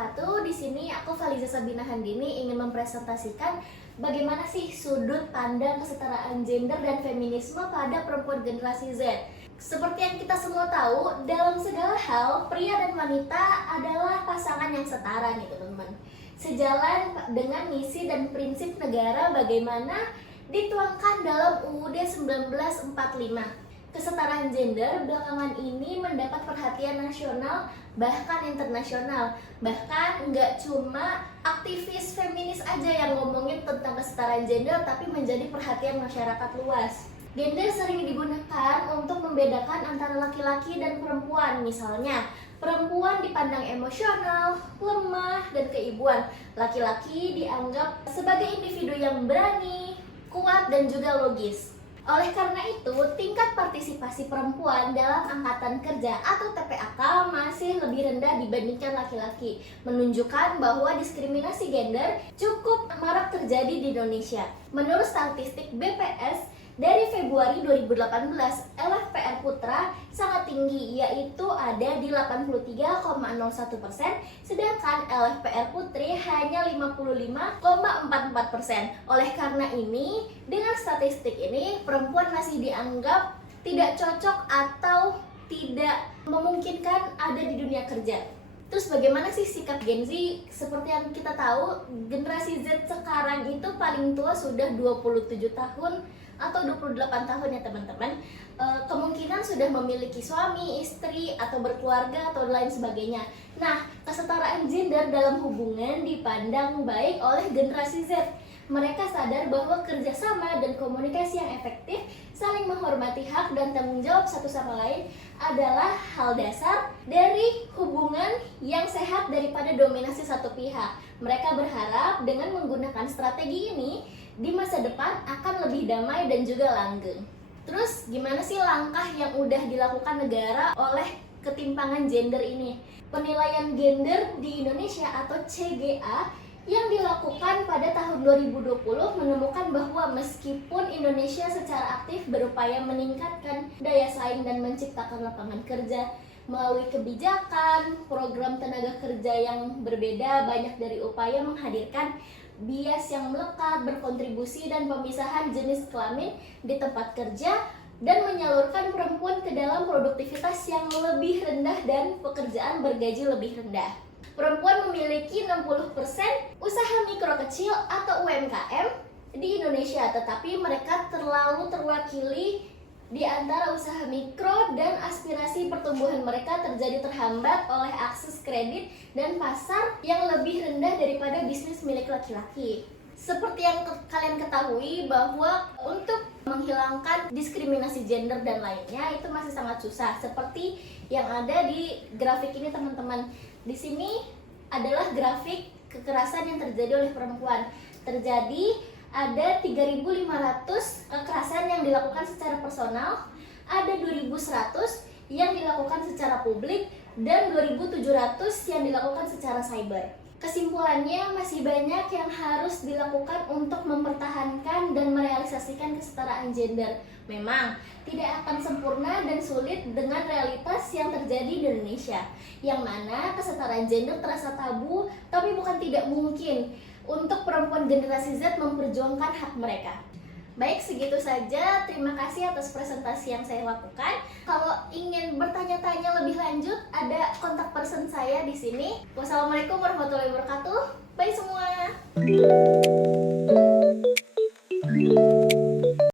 wabarakatuh. Di sini aku Faliza Sabina Handini ingin mempresentasikan bagaimana sih sudut pandang kesetaraan gender dan feminisme pada perempuan generasi Z. Seperti yang kita semua tahu, dalam segala hal pria dan wanita adalah pasangan yang setara nih teman-teman. Sejalan dengan misi dan prinsip negara bagaimana dituangkan dalam UUD 1945. Kesetaraan gender belakangan ini mendapat perhatian nasional bahkan internasional. Bahkan nggak cuma aktivis feminis aja yang ngomongin tentang kesetaraan gender, tapi menjadi perhatian masyarakat luas. Gender sering digunakan untuk membedakan antara laki-laki dan perempuan. Misalnya, perempuan dipandang emosional, lemah, dan keibuan. Laki-laki dianggap sebagai individu yang berani, kuat, dan juga logis. Oleh karena itu, tingkat partisipasi perempuan dalam angkatan kerja atau TPAK masih lebih rendah dibandingkan laki-laki, menunjukkan bahwa diskriminasi gender cukup marak terjadi di Indonesia. Menurut statistik BPS, dari Februari 2018, LFPR putra sangat tinggi, yaitu ada di 83,01%, sedangkan LFPR putri hanya 55,44%. Oleh karena ini, dengan statistik ini, perempuan masih dianggap tidak cocok atau tidak memungkinkan ada di dunia kerja. Terus bagaimana sih sikap Gen Z? Seperti yang kita tahu, generasi Z sekarang itu paling tua sudah 27 tahun atau 28 tahun ya teman-teman. Kemungkinan sudah memiliki suami, istri, atau berkeluarga, atau lain sebagainya. Nah, kesetaraan gender dalam hubungan dipandang baik oleh generasi Z. Mereka sadar bahwa kerjasama dan komunikasi yang efektif, saling menghormati hak dan tanggung jawab satu sama lain adalah hal dasar dari hubungan yang sehat daripada dominasi satu pihak. Mereka berharap dengan menggunakan strategi ini, di masa depan akan lebih damai dan juga langgeng. Terus gimana sih langkah yang udah dilakukan negara oleh ketimpangan gender ini? Penilaian gender di Indonesia atau CGA yang dilakukan pada tahun 2020 menemukan bahwa meskipun Indonesia secara aktif berupaya meningkatkan daya saing dan menciptakan lapangan kerja melalui kebijakan, program tenaga kerja yang berbeda, banyak dari upaya menghadirkan bias yang melekat, berkontribusi dan pemisahan jenis kelamin di tempat kerja, dan menyalurkan perempuan ke dalam produktivitas yang lebih rendah dan pekerjaan bergaji lebih rendah. Perempuan memiliki 60% usaha mikro kecil atau UMKM di Indonesia, tetapi mereka terlalu terwakili di antara usaha mikro dan aspirasi pertumbuhan mereka terjadi terhambat oleh akses kredit dan pasar yang lebih rendah daripada bisnis milik laki-laki. Seperti yang kalian ketahui bahwa untuk menghilangkan diskriminasi gender dan lainnya itu masih sangat susah. Seperti yang ada di grafik ini teman-teman. Di sini adalah grafik kekerasan yang terjadi oleh perempuan. Terjadi ada 3.500 kekerasan yang dilakukan secara personal, ada 2.100 yang dilakukan secara publik, dan 2.700 yang dilakukan secara cyber. Kesimpulannya, masih banyak yang harus dilakukan untuk mempertahankan dan merealisasikan kesetaraan gender. Memang tidak akan sempurna dan sulit dengan realitas yang terjadi di Indonesia, yang mana kesetaraan gender terasa tabu, tapi bukan tidak mungkin untuk perempuan generasi Z memperjuangkan hak mereka. Baik, segitu saja. Terima kasih atas presentasi yang saya lakukan. Kalau ingin bertanya-tanya lebih lanjut, ada kontak person saya di sini. Wassalamualaikum warahmatullahi wabarakatuh. Bye semua.